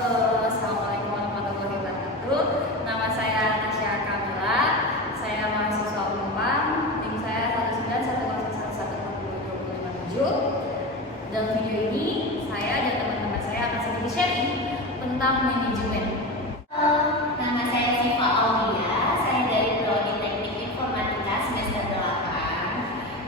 Halo, Assalamualaikum warahmatullahi wabarakatuh. Nama saya Tasya Kamila. Saya mahasiswa Unpad. NIM saya 1911011402057. Dalam video ini, saya dan teman-teman saya akan sedikit sharing tentang manajemen. Nama saya Siva Aulia, saya dari Prodi Teknik Informatika semester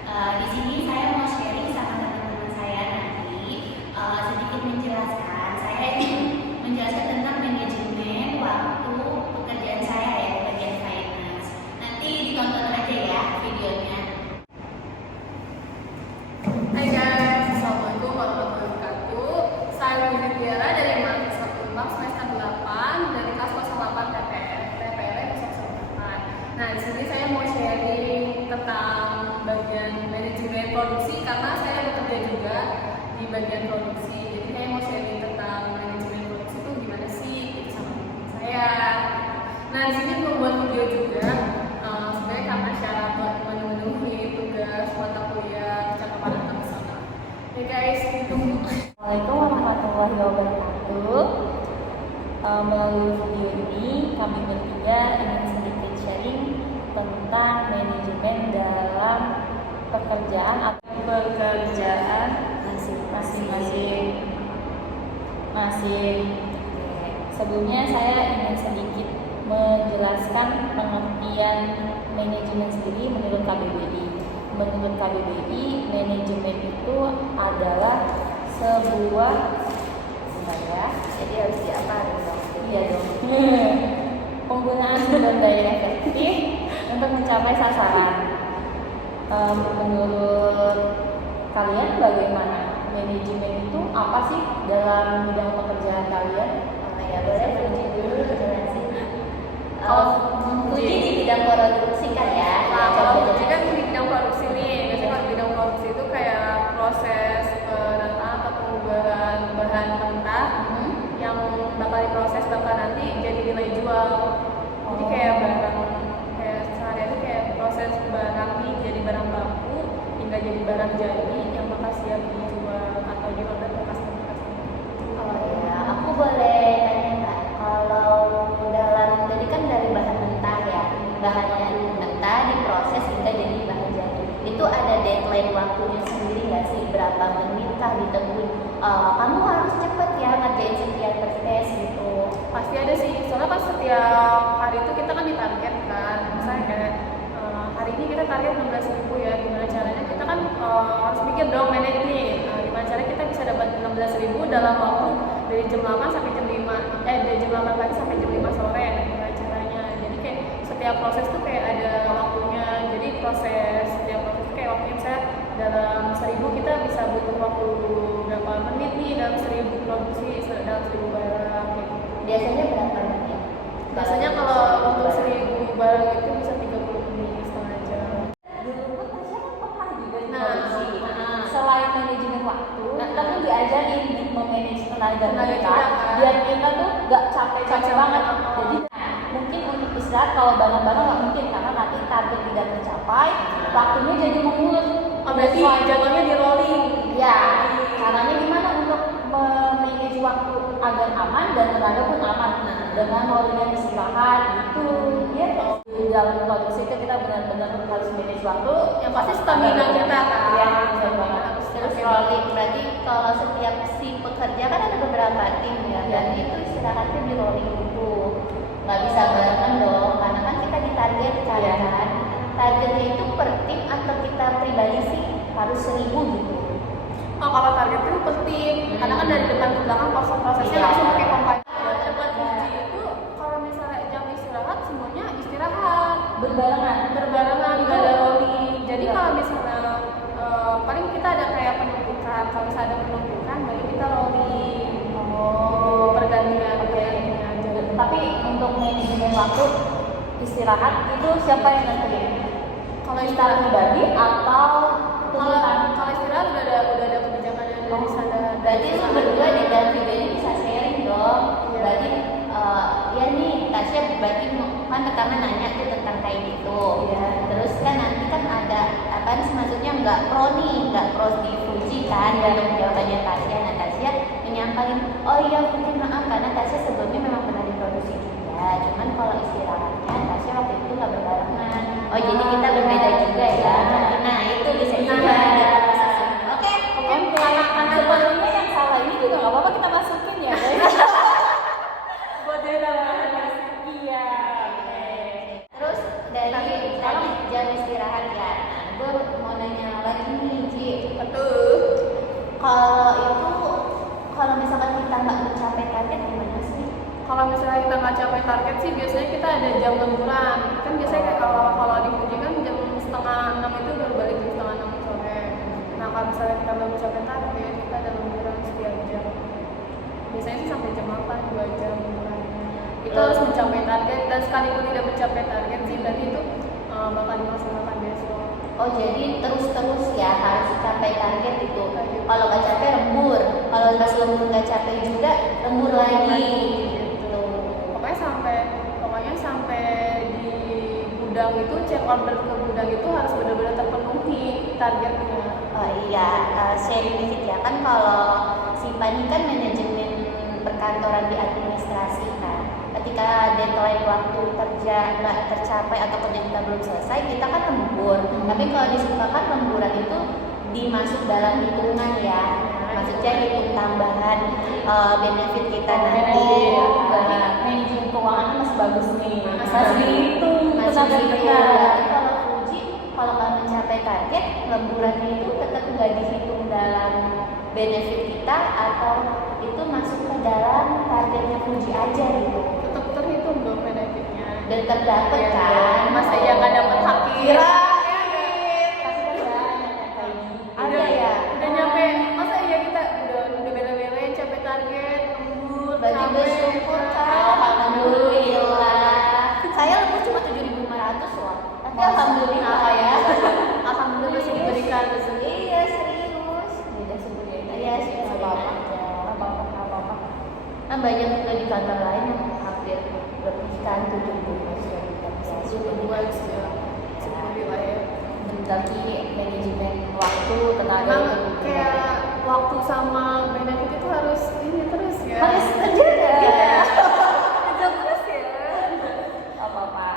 8. Di sini saya mau sharing sama teman-teman saya nanti sedikit menjelaskan. Saya ingin menjelaskan tentang manajemen waktu pekerjaan saya ya, di bagian finance. Nanti ditonton aja ya videonya. Hai guys, Assalamualaikum warahmatullahi wabarakatuh. Saya Widya Tiara dari mahasiswa Unpad semester 8 dari kelas 08 TPL 018. Nah, di sini saya mau sharing tentang bagian manajemen produksi karena saya bekerja juga di bagian produksi. Jadi saya mau sharing tentang manajemen produksi itu gimana sih gitu sama teman saya. Nah, di sini membuat video juga sebenarnya karena syarat buat memenuhi tugas mata kuliah kecakapan internasional. Oke guys, ditunggu. Assalamualaikum warahmatullahi wabarakatuh. Melalui video ini, kami bertiga ingin sedikit sharing tentang manajemen dalam pekerjaan atau pekerjaan masing-masing. Sebelumnya saya ingin sedikit menjelaskan pengertian manajemen sendiri menurut KBBI. Menurut KBBI, manajemen itu adalah sebuah jadi harus diapain dong? Iya dong. Penggunaan sumber daya efektif untuk mencapai sasaran. Menurut kalian bagaimana? Manajemen itu apa sih dalam bidang pekerjaan kalian? Ya boleh Puji dulu jelasin. Puji Puji di bidang produksi kan ya? Nah, kalau Puji kan di bidang produksi nih. Biasanya kalau di bidang produksi itu kayak proses pendataan atau pengubahan bahan mentah yang bakal diproses bakal nanti jadi nilai jual. Jadi kayak barang kayak sehari itu kayak proses barang nih jadi barang baku hingga jadi barang jadi yang bakal siap dijual atau diorder ke customer. Oh ya, aku boleh tanya nggak? Kalau dalam tadi kan dari bahan mentah ya, bahannya mentah diproses hingga jadi bahan jadi. Itu ada deadline waktunya sendiri nggak sih? Berapa menit kah ditentuin? Kamu harus cepet ya ngerjain sekian tes gitu. Pasti ada sih, soalnya kan setiap hari itu kita kan ditarget kan. Misalnya kayak hari ini kita target 16.000 ya, gimana caranya kita kan harus mikir dong manage nih, gimana caranya kita bisa dapat 16.000 dalam waktu dari jam 8 sampai jam 5 dari jam 8 pagi sampai jam 5 sore, gimana caranya. Jadi kayak setiap proses tuh kayak ada waktunya. Jadi setiap proses tuh kayak waktunya misalnya dalam 1.000 kita bisa butuh waktu berapa menit nih dalam 1.000 produksi, dalam 1.000 barang kayak gitu. Biasanya berapa menit? Biasanya kalau untuk 1.000 barang itu bisa 30 menit, setengah jam. Dulu kan Tasya kan pernah juga di Nah, produksi. nah. Selain manajemen waktu, kita tuh diajarin di memanage tenaga Tenaga kita, kita, kan. biar kita tuh gak capek-capek Capek banget. banget. Jadi mungkin untuk istirahat kalau bareng-bareng nggak mungkin karena nanti target tidak tercapai, waktunya jadi mundur. Oh, berarti Sesuai- jadwalnya di rolling. Ya, caranya gimana untuk memanage waktu agar aman dan tenaga pun aman dengan rollingan istirahat gitu. Ya, di dalam produksi itu kita benar-benar harus manage waktu. Yang pasti stamina kita kan. Ya, betul banget. Terus rolling, berarti kalau setiap si pekerja kan ada beberapa tim ya, dan itu istirahatnya di rolling itu nggak bisa barengan dong, karena kan kita ditarget kan. Targetnya itu per tim atau kita pribadi sih harus 1.000 gitu. Oh, kalau target itu per tim, karena kan dari depan ke belakang prosesnya Iya. langsung pakai kompak. Tempat uji itu kalau misalnya jam istirahat semuanya istirahat Berbarengan. nggak ada rolling. Jadi kalau misalnya paling kita ada kayak penumpukan, kalau misalnya ada penumpukan baru kita rolling. Pergantian kayak Tapi untuk manajemen waktu istirahat itu siapa yang nentuin? kalau Kita istirahat pribadi atau tuntutan? kalau istirahat udah ada kebijakannya dari sana. Berarti lu berdua di dalam video ini bisa sharing dong. Iya. Berarti ya nih Tasya berarti kan pertama nanya tuh tentang kayak gitu. Iya. Terus kan nanti kan ada apa sih maksudnya nggak pro di Fuji kan untuk jawabannya Tasya. Nah Tasya yang paling, oh iya mungkin maaf karena Tasya sebelumnya memang pernah diproduksi juga, cuman kalau istirahatnya Tasya waktu itu nggak berbarengan. Oh jadi kita berbeda juga ya. Nah itu bisa juga. Oke, Karena sebenarnya yang salah ini juga nggak apa-apa kita masukin ya guys. Buat dia namanya. Iya. Terus dari tadi jam istirahat ya. Nah, gue mau nanya lagi nih, Ci. Betul. Kalau misalkan kita nggak mencapai target gimana sih? Kalau misalnya kita nggak capai target sih biasanya kita ada jam lemburan. Kan biasanya kayak kalau di Fuji kan jam 5:30 itu baru balik jam 5:30 sore. Nah kalau misalnya kita belum mencapai target kita ada lemburan sekian jam. Biasanya sih sampai jam 8, 2 jam lemburannya. Itu harus mencapai target dan sekalipun tidak mencapai target sih berarti itu bakal dilaksanakan besok. Oh jadi terus ya harus capai target itu. Kalau nggak capek lembur, kalau pas lembur nggak capek juga lembur lagi. Gitu. Pokoknya sampai di gudang itu cek order ke gudang itu harus benar-benar terpenuhi targetnya. Oh iya, sharing dikit ya kan kalau si Pani kan manajemen perkantoran di administrasi kan. Ketika deadline waktu kerja nggak tercapai atau kerja kita belum selesai, kita kan lembur. Tapi kalau disepakati lemburan itu dimasuk dalam hitungan ya, maksudnya hitung tambahan benefit kita nanti. Manajemen keuangannya masih bagus nih. Masih dihitung Masih tenaga gitu. kita. Tapi kalau Fuji, kalau nggak mencapai target, lemburannya itu tetap nggak dihitung dalam benefit kita atau itu masuk ke dalam targetnya Fuji aja gitu. Tetap terhitung dong benefitnya. Dan terdapet Iya, kan? masa iya nggak dapat hakir? Kira Ada ya? Udah nyampe, masa iya kita udah bela-belain capai target, lembur, berarti capek, bersyukur kan? Alhamdulillah. Saya lembur cuma 7.500 loh. Tapi alhamdulillah ya. Alhamdulillah masih diberikan rezeki. Iya serius. Beda sebut ya. Iya syukur aja. Apa-apa. Kan banyak juga di kantor lain yang hampir lebih kan 7.500. Berdua sih ya, seperti lah ya. Tapi manajemen waktu, tenaga Emang itu kayak waktu sama benefit itu harus ini terus ya. harus terjaga. Kerja terus ya. Apa-apa.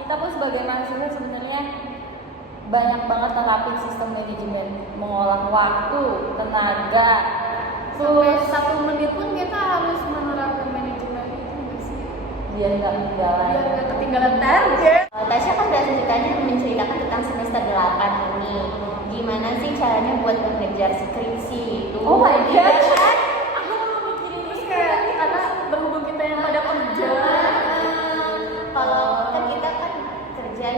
Kita pun sebagai mahasiswa sebenarnya banyak banget nerapin sistem manajemen, mengolah waktu, tenaga, Sampai terus 1 menit pun kita harus menerapkan manajemen itu nggak sih? biar nggak ketinggalan. Biar nggak ketinggalan target. Tasya kan udah ceritanya menceritakan tentang semester 8 ini. Gimana sih caranya buat mengejar skripsi itu? Oh my God. Kan? Aku mikirin terus kayak karena berhubung kita yang pada kerja. Kalau kan kita kan kerja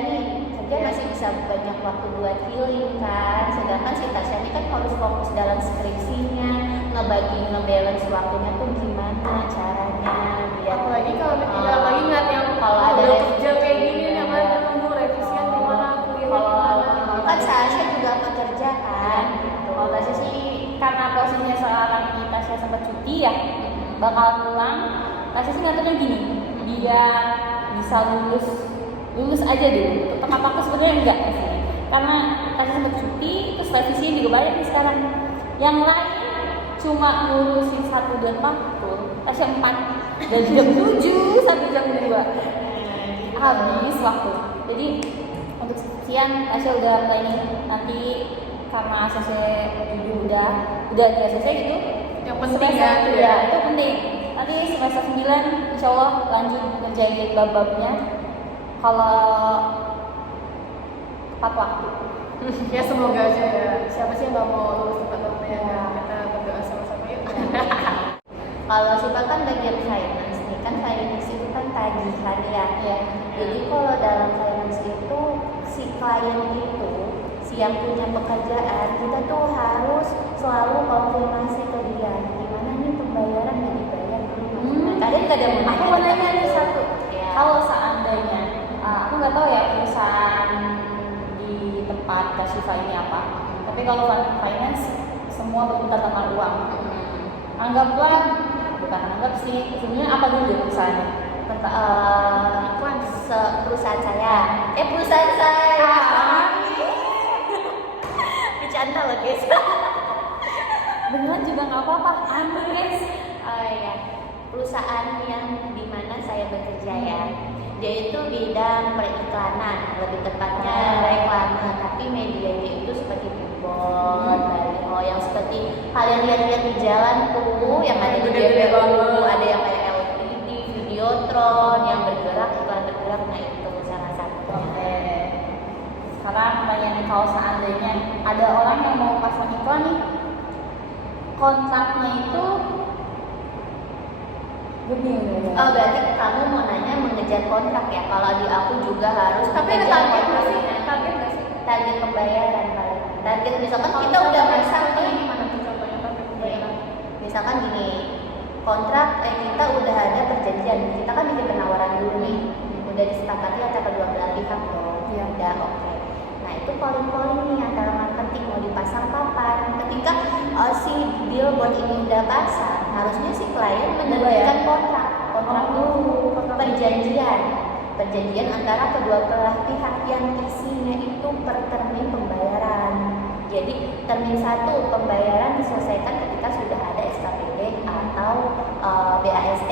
masih bisa banyak waktu buat healing kan. Sedangkan si Tasya ini kan harus fokus dalam skripsinya, ngebalance waktunya tuh gimana caranya biar Apalagi kalau kita lagi ngeliat yang kalau ada udah kerja kayak gini yang ada nunggu revisian gimana, kuliah gimana. kan Tasya juga pekerja kan. Gitu. Kalau Tasya sih karena posisinya sekarang ini Tasya sempat cuti ya, bakal pulang. Tasya sih ngaturnya gini, biar bisa lulus aja dulu. Tepat waktu sebenarnya enggak sih, karena Tasya sempat cuti, terus revisinya juga banyak nih sekarang. Yang lain cuma ngurusin 1 dan 40, Tasya 4 dari jam 7 sampai jam 2 habis waktu. Jadi untuk siang Tasya udah planning nanti karena ACC 7 udah ACC gitu. Yang penting Semester ya, itu penting. Nanti semester 9 insya Allah lanjut ngerjain bab-babnya kalau tepat waktu. Ya semoga aja ya. Siapa sih yang nggak mau lulus tepat waktunya? Ya. Kita berdoa sama-sama yuk. Kalau Siva kan bagian finance nih, kan finance itu kan tagihan ya. Ya. Jadi kalau dalam finance itu si klien itu, si yang punya pekerjaan, kita tuh harus selalu konfirmasi ke dia, gimana nih pembayaran udah dibayar belum? Nah, kalian nggak ada Aku mau nanya nih satu. Ya. Kalau seandainya, aku nggak tahu ya perusahaan di tempat Kak Syifa ini apa. Tapi kalau finance semua berputar tentang uang. Anggaplah, bukan anggap sih, sebenarnya apa dulu deh perusahaannya? tentang perusahaan saya. Perusahaan saya. Bercanda loh guys. beneran juga nggak apa-apa, aman guys. Oh iya, perusahaan yang dimana saya bekerja ya, dia itu bidang periklanan, lebih tepatnya reklame, tapi medianya itu seperti billboard, baliho, yang seperti kalian lihat-lihat di jalan tuh, yang ada di Gede-gede GPU, banget. ada yang kayak LED, Videotron, yang bergerak, iklan bergerak, nah itu salah satu. Oke. Sekarang pertanyaan, kalau seandainya ada orang yang mau pasang iklan nih, kontaknya itu gue bingung. Oh, berarti kamu mau nanya mengejar kontrak ya? Kalau di aku juga harus Tapi ada mengejar target nggak sih? kontraknya. Target nggak sih? Target pembayaran paling. Target misalkan Kalau kita udah misalkan pasang contohnya nih. gimana tuh contohnya target pembayaran? Misalkan gini, kontrak kita udah ada perjanjian, kita kan bikin penawaran dulu nih, udah disepakati antara kedua belah pihak dong. Iya. Udah oke. Nah itu calling nih antara marketing mau dipasang kapan. Ketika si billboard ini udah pasang, harusnya si klien menerbitkan kontrak dulu, perjanjian antara kedua belah pihak yang isinya itu per termin pembayaran. Jadi termin 1 pembayaran diselesaikan ketika sudah ada SKPD atau BAST,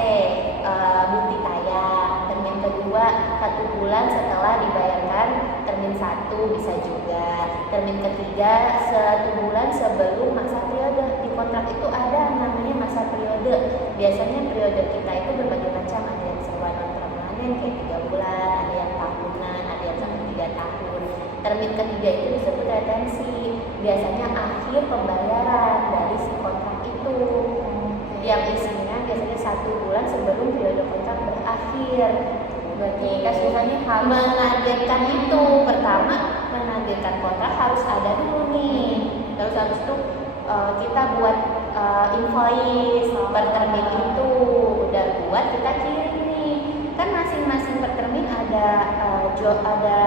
bukti tayang. Termin kedua 1 bulan setelah dibayarkan termin 1 bisa juga. Termin ketiga 1 bulan sebelum masa periode. Di kontrak itu ada namanya masa periode. Biasanya periode kita itu berbagai macam, ada yang sewa non permanen kayak 3 bulan, ada yang tahunan, ada yang sampai 3 tahun. Termin ketiga itu disebut retensi. Biasanya akhir pembayaran dari si kontrak itu, yang isinya biasanya 1 bulan sebelum periode kontrak berakhir. Berarti kesulitannya harus Menargetkan itu, pertama menargetkan kontrak harus ada dulu nih. Terus habis itu kita buat invoice per termin itu, udah buat kita kirim nih. Kan masing-masing per termin ada ada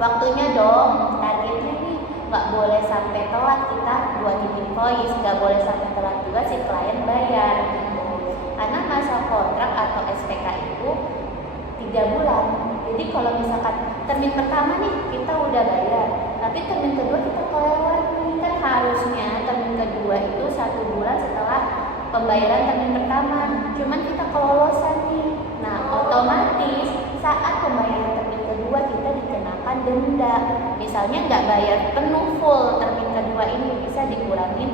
waktunya dong, targetnya nih nggak boleh sampai telat kita buatin invoice, nggak boleh sampai telat juga si klien bayar gitu. Karena masa kontrak atau SPK itu 3 bulan. Jadi kalau misalkan termin pertama nih kita udah bayar, tapi termin kedua kita kelewat nih, kan harusnya termin kedua itu 1 bulan setelah pembayaran termin pertama. Cuman kita kelolosan nih. Nah, otomatis saat pembayaran termin kedua kita dikenakan denda. Misalnya nggak bayar penuh full termin kedua ini, bisa dikurangin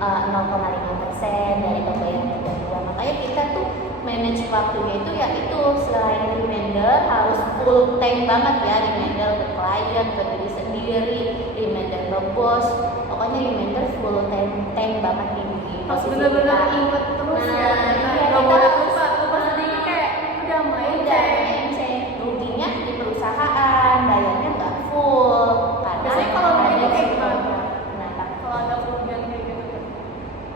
0,5% dari pembayaran kedua. Makanya kita tuh manage waktunya itu ya itu, selain reminder harus full tank banget ya, reminder ke klien, ke diri sendiri, reminder ke bos, pokoknya reminder full tank banget di Harus posisi bener-bener kita. inget terus Nah, ya. iya, Gak kita boleh harus- lupa sedikit kayak udah main udah melenceng, ruginya di perusahaan, bayarnya nggak full karena Biasanya kalau ada begitu kayak si gimana? kontrak. Kenapa? Kalau ada kerugian kayak gitu tuh.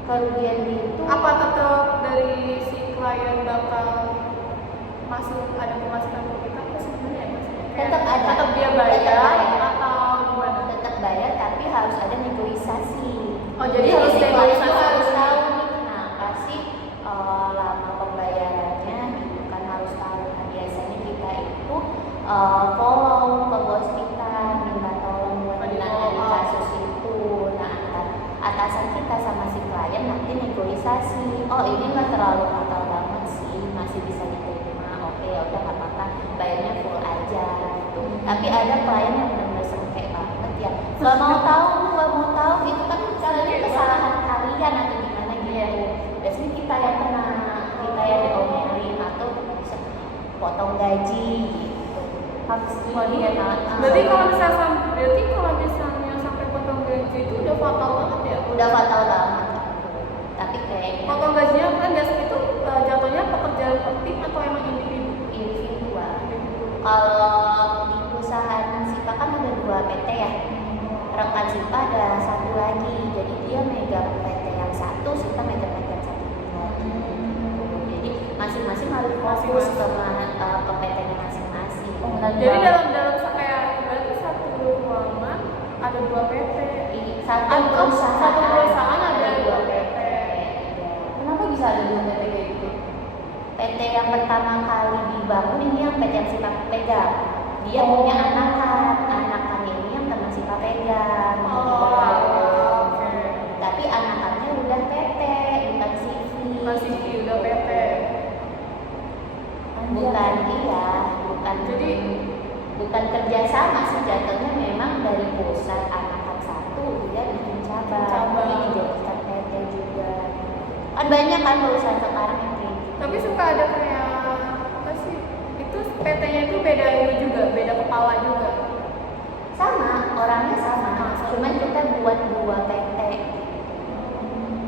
Kerugian itu Apa tetap dari si klien bakal masuk, ada pemasukan ke kita apa sebenarnya ya? Kayak Tetap ada. Tetap dia bayar Tetap bayar. atau gimana? tetap bayar tapi harus ada negosiasi. Oh, jadi harus si klien itu negosiasi. harus tahu nih kenapa sih lama pembayarannya gitu kan, harus tahu. Nah, biasanya kita itu follow ke bos kita, minta tolong buat menangani kasus itu. Nah, atasan kita sama si klien nanti negosiasi. Oh, ini nggak terlalu fatal banget sih, masih bisa diterima. Oke, ya udah nggak apa-apa, bayarnya full aja gitu. Tapi ada klien yang benar-benar sengke banget ya, nggak mau tahu itu kan caranya kesalahan kalian atau gimana gitu. Biasanya kita yang kena, kita yang diomelin atau bisa potong gaji gitu. Harus dia Berarti kalau misalnya sampai potong gaji itu udah fatal banget ya? udah fatal banget. Tapi kayaknya Potong gajinya kan biasanya itu jatuhnya pekerjaan tim atau emang individu? individual. Kalau di perusahaan SIPA kan ada 2 PT ya. Rekan SIPA ada 1 lagi. Jadi dia megang PT yang 1, SIPA megang satu lagi. Jadi masing-masing harus fokus ke PT-nya masing-masing. Jadi dalam kayak berarti satu ruangan ada 2 PT. Satu perusahaan ada 2 PT. Kenapa bisa ada 2 PT kayak gitu? PT yang pertama kali dibangun ini yang PT yang SIPA pegang. Dia punya anakan ini yang teman SIPA pegang. Oh, oke. Tapi anakan iya, Jadi bukan kerjasama sih, jatuhnya memang dari pusat angkatan 1 dia bikin cabang, Cabang. ini dijadikan PT juga. Kan banyak kan perusahaan sekarang yang kayak gitu. tapi suka ada kayak apa sih? Itu PT-nya itu beda ini juga, beda kepala juga. Sama, orangnya sama, cuman kita buat 2 PT.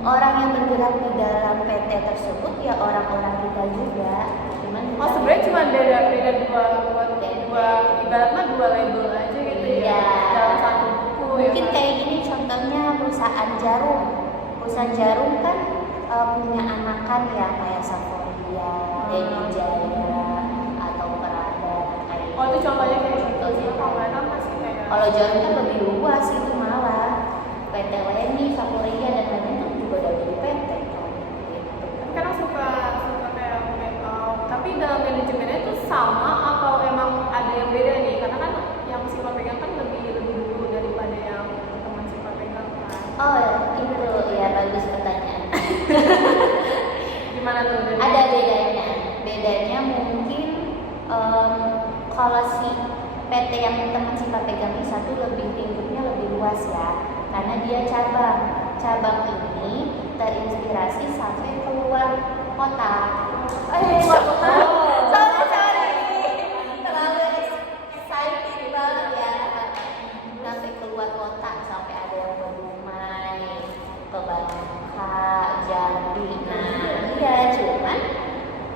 Orang yang bergerak di dalam PT tersebut ya orang-orang kita juga. Cuman Oh sebenarnya cuma beda dua ibaratnya 2 label aja gitu ya Iya. dalam satu buku. Mungkin kan? kayak gini contohnya perusahaan jarum. Perusahaan jarum kan punya anakan ya kayak Saforia, Denny Jaya, atau Prada kayak Oh itu contohnya kayak gitu. Contohnya. Kalau nggak kan masih kayak. Kalau jarum kan lebih luas itu malah. PT Leni, Saforia dan lain-lain kan juga udah jadi PT kan. Gitu. Kadang suka kayak tapi dalam manajemennya itu sama atau emang ada yang beda nih? Karena kan yang Siva pegang kan lebih dulu daripada yang teman Siva pegang kan. Oh itu ya bagus pertanyaan. Gimana tuh? dari- Ada bedanya. Bedanya mungkin kalau si PT yang teman Siva pegang ini satu lebih lingkupnya lebih luas ya, karena dia cabang. Cabang ini terinspirasi sampai keluar kota. Keluar kota. Sorry. Terlalu excited banget ya. Sampai keluar kota, sampai ada yang ke Dumai, ke Bangka, Jambi. Nah, iya cuman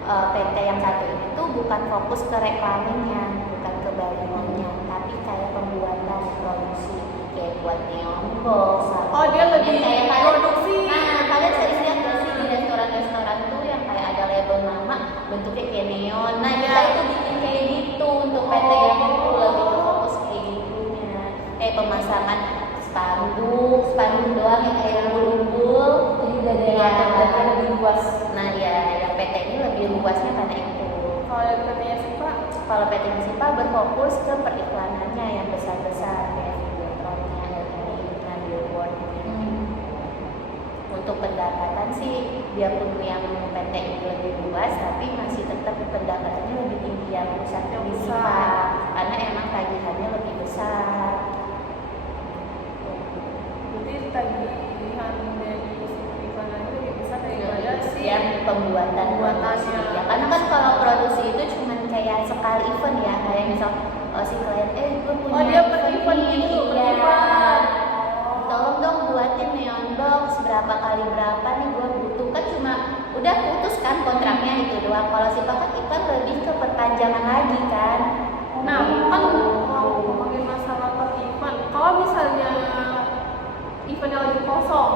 PT yang satu ini tuh bukan fokus ke reklaminya, bukan ke bayarannya, tapi kayak pembuatan produksi kayak buat neon box. Oh, dia lebih kayak produksi. Nah, kalian sering lihat nggak sih di restoran-restoran tuh yang kayak ada label nama, bentuknya kayak neon. Nah, kita itu bikin kayak gitu untuk PT yang itu lebih ke fokus kayak gitunya. Kayak pemasangan spanduk doang yang kayak umbul. Itu juga ada yang lebih luas. Nah, ya, yang PT ini lebih luasnya karena itu. Kalau dari katanya Siva, Kalau PT Sipa berfokus ke periklanannya yang besar-besar kayak Videotronnya, LED, iklan billboard. Untuk pendapatan sih biarpun yang PT ini lebih luas, tapi masih tetap pendapatannya lebih tinggi yang pusat Yang di besar. Sipa karena emang tagihannya lebih besar. berarti tagihan dari iklanannya lebih besar daripada si Yang pembuatan Pembuatannya. produksi. Ya, karena kan kalau produksi itu cuman kayak sekali event ya, kayak misal si klien gue punya Oh, dia per event nih, gitu, per iya. event. Tolong dong buatin neon box berapa kali berapa nih gue butuh, kan cuma udah putus kan kontraknya itu doang. Kalau si kan event lebih ke perpanjangan lagi kan. Nah, kan mau ngomongin masalah per event. Kalau misalnya eventnya lagi kosong,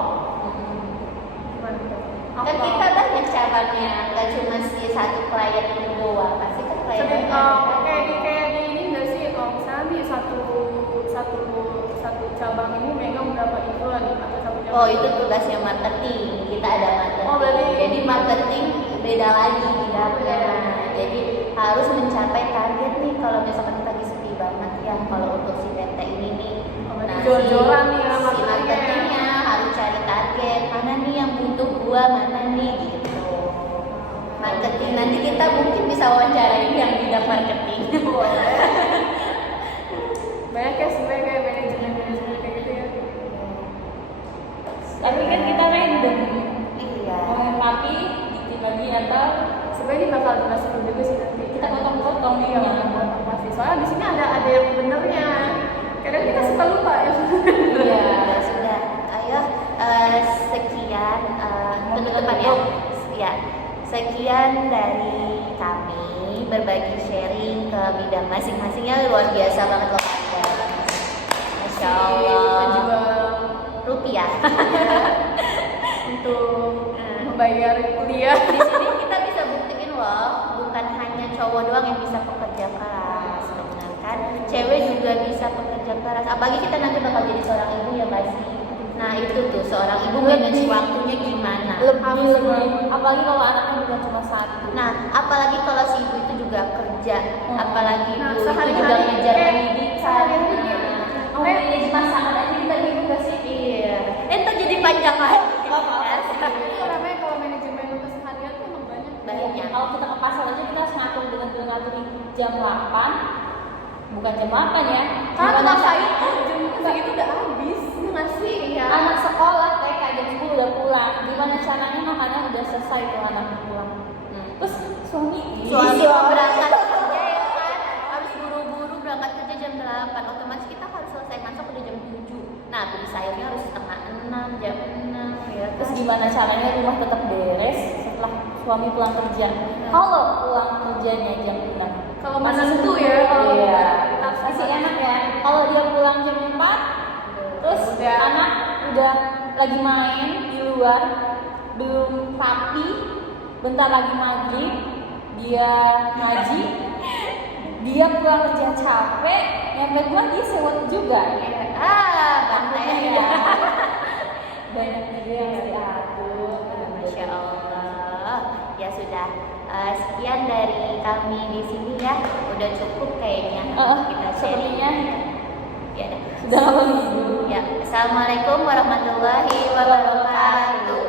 gimana tuh? Kan kita banyak cabangnya, nggak cuma si satu klien itu doang, pasti kan klien kayak di ini nggak sih? Misalnya nih satu cabang ini megang berapa event atau satu cabang? Oh itu tugasnya marketing, kita ada marketing. Oh, berarti- Jadi marketing beda lagi bidangnya. Jadi harus mencapai target nih. Kalau misalkan kita lagi sepi banget ya, kalau untuk si PT ini nih, Oh, berarti nah, jor-joran nih ya si marketingnya. marketingnya harus cari target mana nih yang butuh gua, mana nih gitu. Marketing nanti kita mungkin bisa wawancarain yang bidang marketing. Banyak ya sebenarnya kayak manajemen kayak gitu ya. Tapi kan kita random. Iya. Mau yang rapi, dikit lagi atau Sebenarnya ini bakal dimasukin juga sih nanti. kita potong-potong nih Iya, ya. potong pasti. Soalnya di sini ada yang benernya. Kadang kita suka lupa ya. Iya, sudah. Ayo sekian penutupan ya. Ya, sekian dari kami berbagi sharing ke bidang masing-masingnya luar biasa banget loh kalian. Masya Allah. Pejuang Rupiah. untuk membayar kuliah. Di sini kita bisa buktiin loh, bukan hanya cowok doang yang bisa pekerja keras, benar kan? Cewek juga bisa pekerja keras. Apalagi kita nanti bakal jadi seorang ibu ya pasti. Nah itu tuh seorang ibu manage waktunya gimana? Lebih, apalagi kalau anaknya bukan cuma satu. Nah apalagi kalau si ibu itu juga kerja, apalagi Nah, ibu itu juga sehari-hari ngejar kayak pendidikan. sehari-hari gimana? Oh, manage pasangan aja kita gitu gak sih? Iya. Itu jadi panjang lagi. Itu namanya kalau manajemen keseharian tuh emang banyak. Banyak. Kalau kita ke pasar aja kita harus ngatur dengan ngatur jam 8, bukan jam 8 ya. Karena Gimana tukang sayur caranya? tuh jam segitu udah habis, ya nggak sih? Iya. Anak sekolah TK jam 10 udah pulang. Gimana caranya makannya udah selesai tuh anak pulang. Terus suami Suami mau berangkat kerja ya kan, harus buru-buru berangkat kerja jam 8, otomatis kita harus selesai masak udah jam 7. Nah, beli sayurnya harus setengah 6, jam 6 ya kan. Terus gimana caranya rumah tetap beres setelah suami pulang kerja? Kalau pulang kerjanya jam 6. Kalau masih menentu sempurna. ya, kalau Iya. kita Masih enak ya. Kalau dia pulang jam 4, terus Udah. anak udah lagi main di luar, belum rapi, bentar lagi maghrib, dia ngaji, dia pulang kerja capek, nyampe gua dia sewot juga. Bantai ya. Banyak juga yang harus diatur. Masya Allah. Ya sudah, sekian dari kami di sini ya. Udah cukup kayaknya kita sharing. Sepertinya Ya, dah. sudah lama minggu. Ya, assalamualaikum warahmatullahi wabarakatuh.